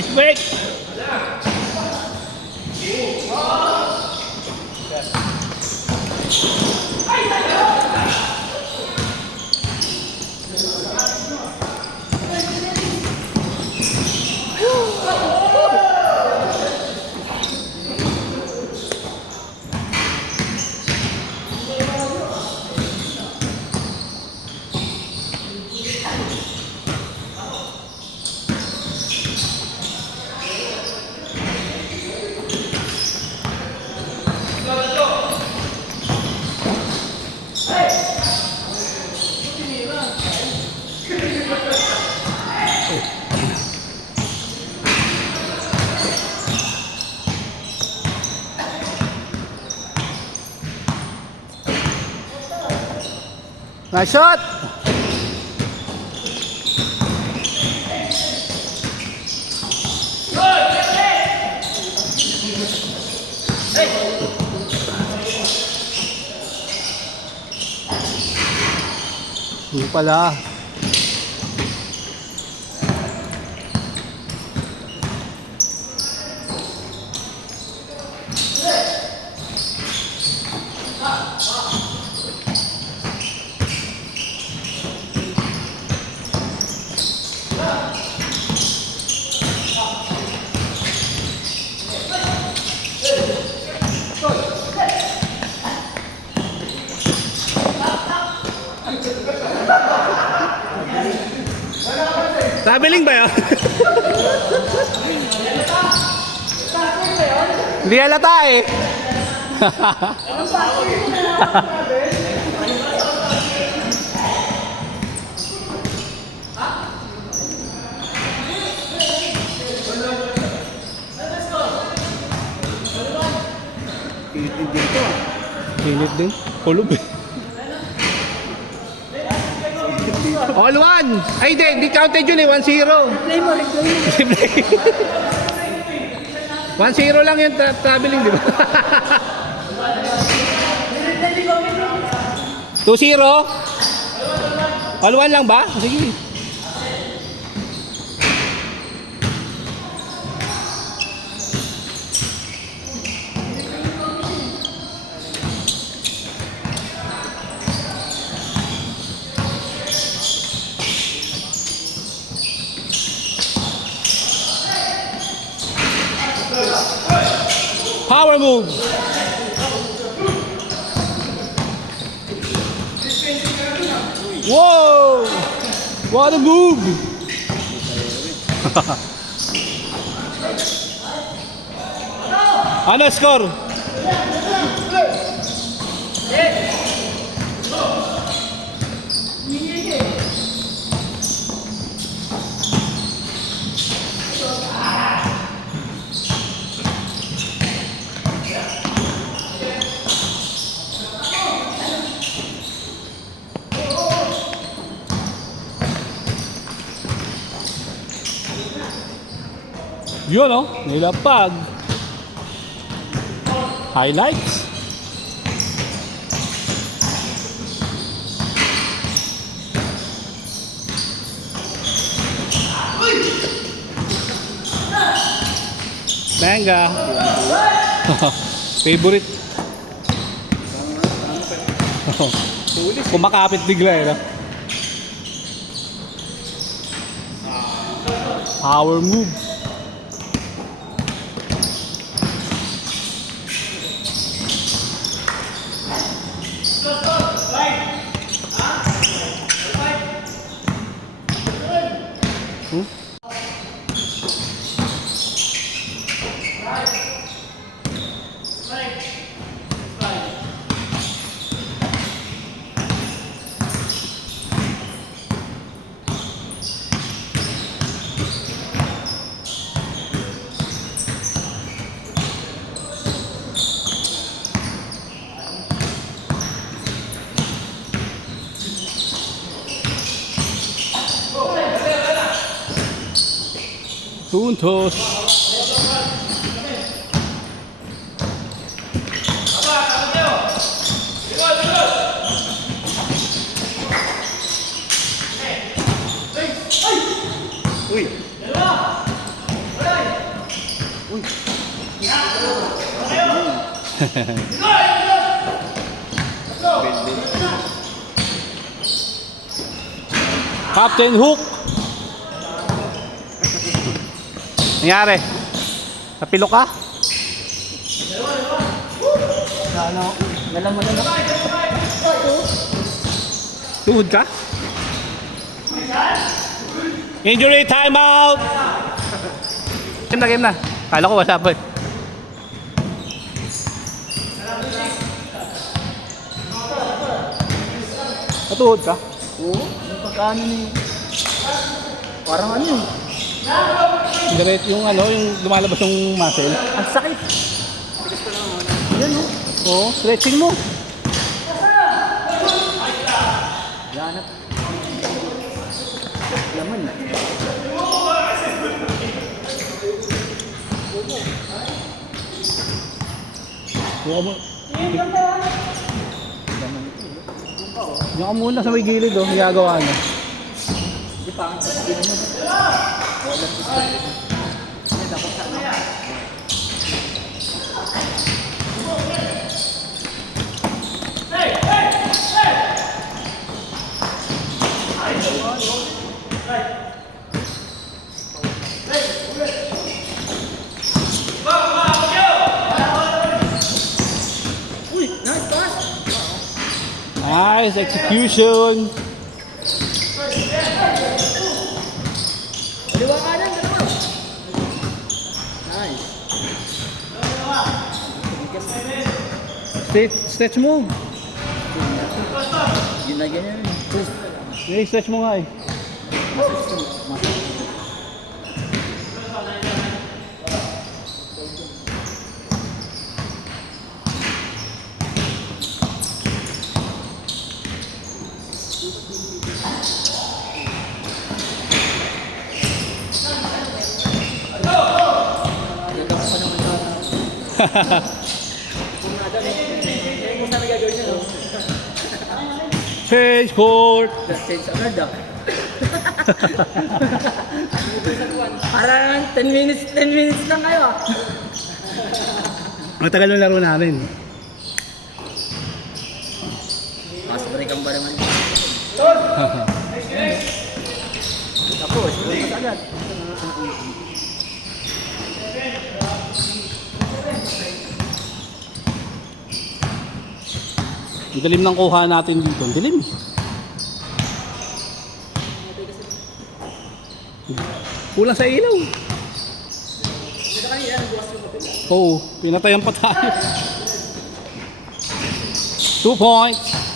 Nice break. Nice shot! Hindi pala. Traveling ba yun? Hindi halata eh. Pilit din. Kulub eh. All one! Ay, hindi counted yun eh. 1-0. Play mo, replay mo. 1-0 lang yung traveling, di ba? 2-0? All one lang ba? Sige. Power move. Whoa! What a move! Ano score? Yun o, nilapag. Highlights. Manga. Favorite. Kumakapit bigla eh. No? Power move. Puntos. Uy. Captain Hook. Nangyari? Napilo ka? Ano? Galang mo lang. Tuhod ka? Injury timeout! Game na. Kala ko wala pa eh. Natuhod ka? Oo. Yung pagkaano ni... Parang ano yun. Direct yung ano, yung lumalabas yung muscle. Ang sakit. Yan o. Oo, stretching mo. Ganap. Laman na. Buka mo. Yung ka muna sa may gilid oh, ginagawa niya. Hindi pa ang sasabihin mo. Walang gusto. Hindi dapat sa ano. Uy, nice pass. Nice execution. Kaliwa kanan, dalawa. Nice. Stretch mo. Yun na ganyan. Stretch mo nga eh. Change court. Change agad ah. Parang 10 minutes lang kayo ah. Matagal yung laro namin. Mas breakan ba naman? Tapos, mas agad. Ang dilim ng kuha natin dito. Ang dilim. Kulang sa ilaw. Oo, pinatayan pa tayo. 2 points.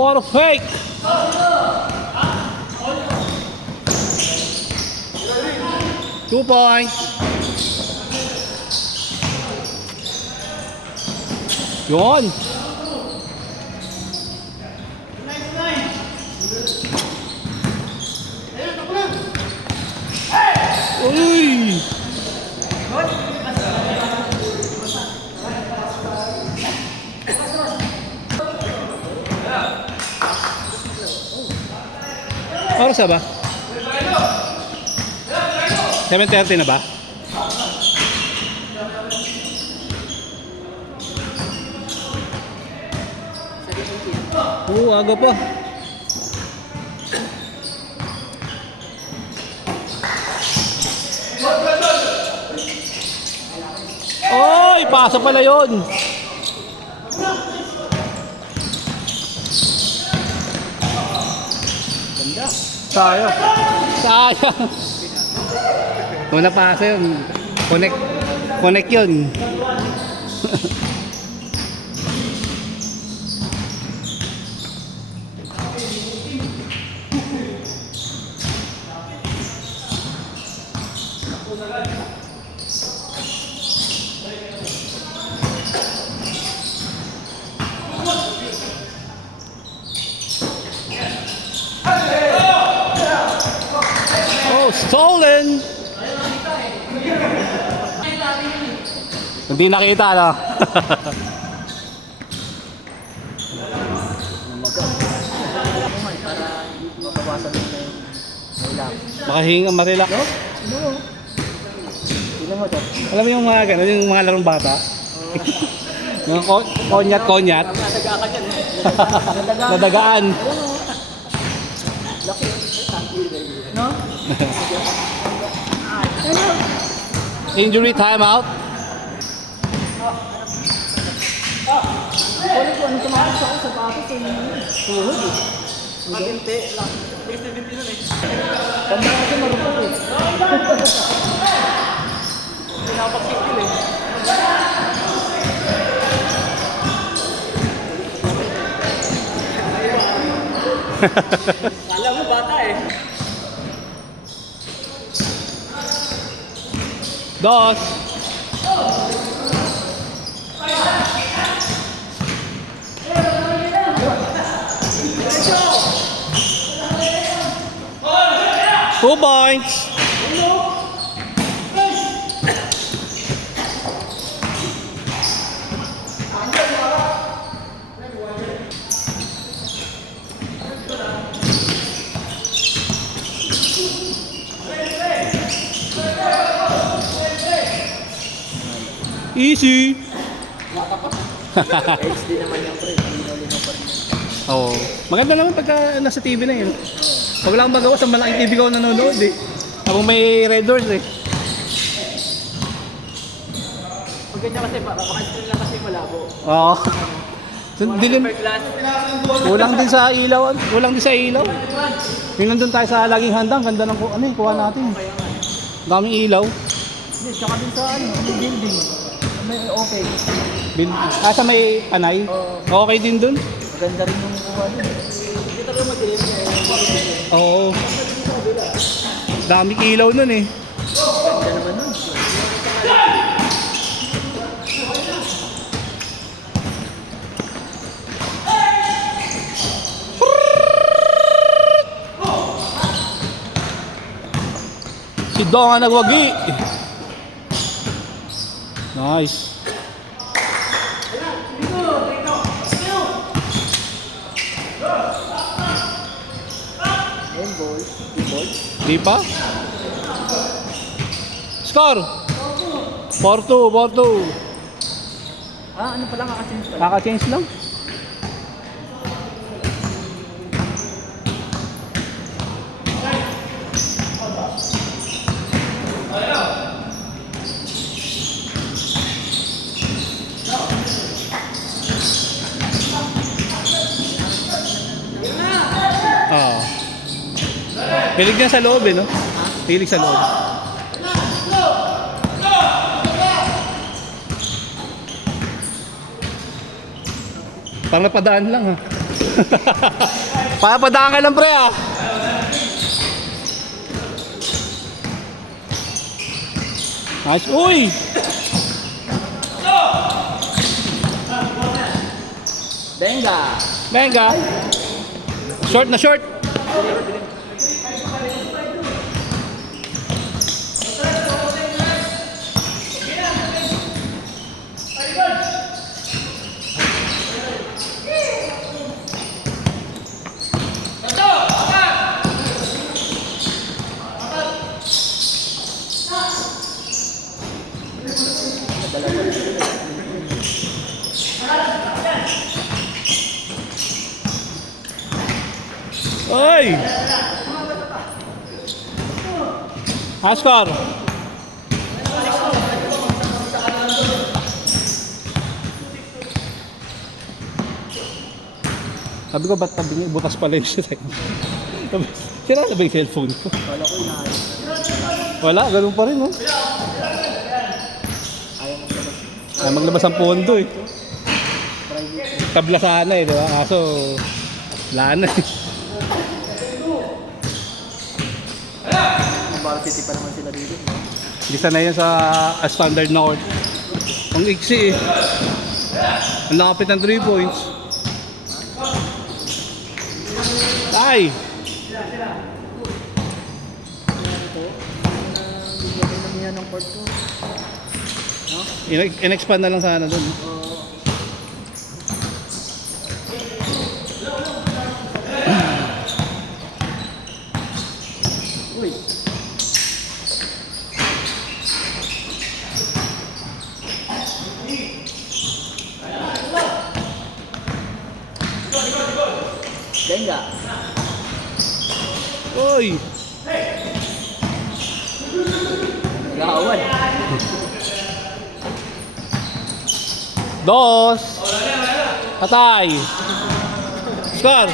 What a fake! 2 points. Yun. Uy! Oras na ba? 7:30 na ba? Oo, aga pa. Oy, pasa pala yun. Sayang. Sayang. Una pasa yun. Connect yun. stolen! Hindi nakita, no? Para mabawasan mo na yung nailang. Makahinga, marelax. Ano? Tignan mo to. Alam mo yung mga gano'n, yung mga larong bata? Yung konyat. Nadaga ka dyan eh. Nadagaan. Laki. No? Injury timeout. Kulit ko, ano tumakot sa ako sa patos eh. Tuhod eh. Maginti lang. 670 nun eh. Tanda kasi marupok eh. Pinapaksikil eh. Kala mo bata eh. Dos. Two points. Easy. HD naman yung pre. Linaw-linaw pa rin. Oo. Maganda naman pagka nasa TV na yun. Pag wala kang magawa, sa malaking TV ko nanonood eh. Ako may Red Doors eh. Pag ganyan kasi, maka-screen lang kasi malabo. Oo. Dilim. Per class. Kulang din sa ilaw. Kulang din sa ilaw. Yung nandun tayo sa laging handang, ganda ng ano eh, kuha natin. Daming ilaw. Hindi, tsaka din sa ano, may building. May okay. Sa may panay. Okay din dun. Maganda rin yung kuha din. Hindi talaga madilim. Oo. Daming ilaw nun eh. Ganda naman nun. Si Dong ang nagwagi. Nice. Ayun, ball. Di ball. Di pa? Score! 4-2, 4-2. Ah, ano pala kaka-change pala? Kaka-change lang. Oo. Hilig niya sa loob eh, no? Hilig sa loob. Parang napadaan lang ha. Papadaan ka lang pre ah. Nice. Uy! Benga! Venga. Short na short. Oy! Haskar. Sabi ko, ba't tabi niya? Butas pala yung siya. Sira na ba yung cellphone ko? Kala ko inaayos. Wala, ganun pa rin, no? Ayaw mo sa Ay, maglabas ang pondo, eh. private. Tabla sana, eh, di ba? Kaso, wala na, eh. Ang varsity pa naman sila dito. No? Hindi sanay yan sa standard na court. Ang iksi, eh. Ang nakapit ng 3 points. Ay! yan ng court ko. No? In-expand na lang sana doon. Oo. Uy. Benga. Uy! Gawan. Dos! Patay! Score!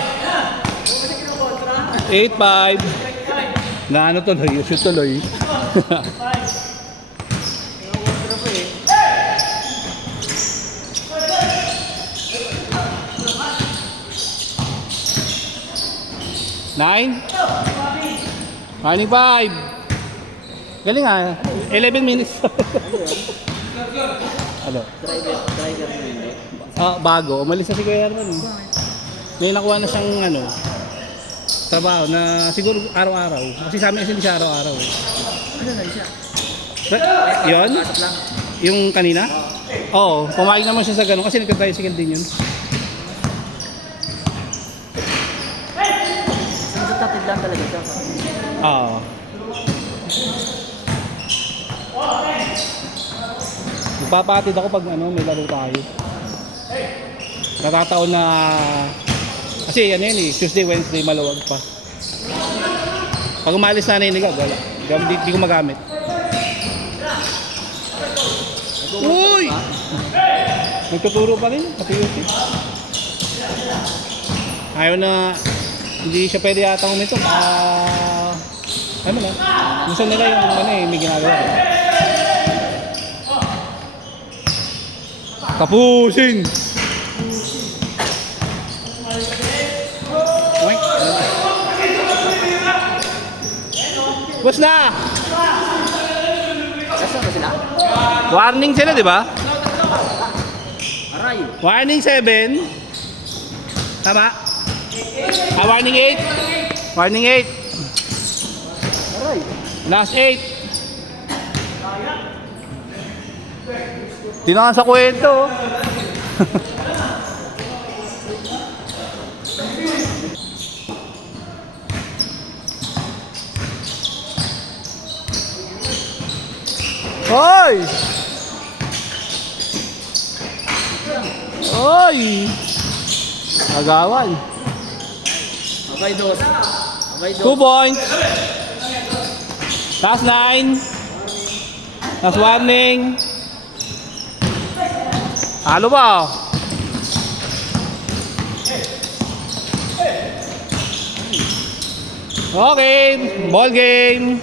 8-5. Na ano tuloy, shoot tuloy. Nine? Running 5. Galing ah. 11 minutes. Ano? Driver mo hindi. Bago. Umalis na si Kuya Herman. May nakuha na siyang ano, trabaho na siguro araw-araw. Kasi sa amin kasi hindi siya araw-araw. Ano na siya? Yun? Pasok lang. Yung kanina? Oo. Pumayag naman siya sa ganun kasi nagka-tricycle din yun. Tatid lang talaga siya. Oo. Magpapatid ako pag ano, may laro tayo. Nakataon na kasi ano yun eh, Tuesday, Wednesday, maluwag pa. Pag umalis na niligaw, wala. Di ko magamit. Uy! Nagtuturo pa rin, pati-uti. Ayaw na, hindi siya pwede yata umito. Ano na, gusto nila yung ano eh, may ginagawa. Kapusin! Oink. Bus na! Nasaan ba sila? Warning sila, di ba? Aray. Warning 7. Tama? Warning 8. Warning 8. Aray. Last 8. Di na nga sa kwento. Hoy! Hoy! Agawan. Okay, dos. Okay, 2 points. Last 9. Last warning. Halo ba? Okay, ball game.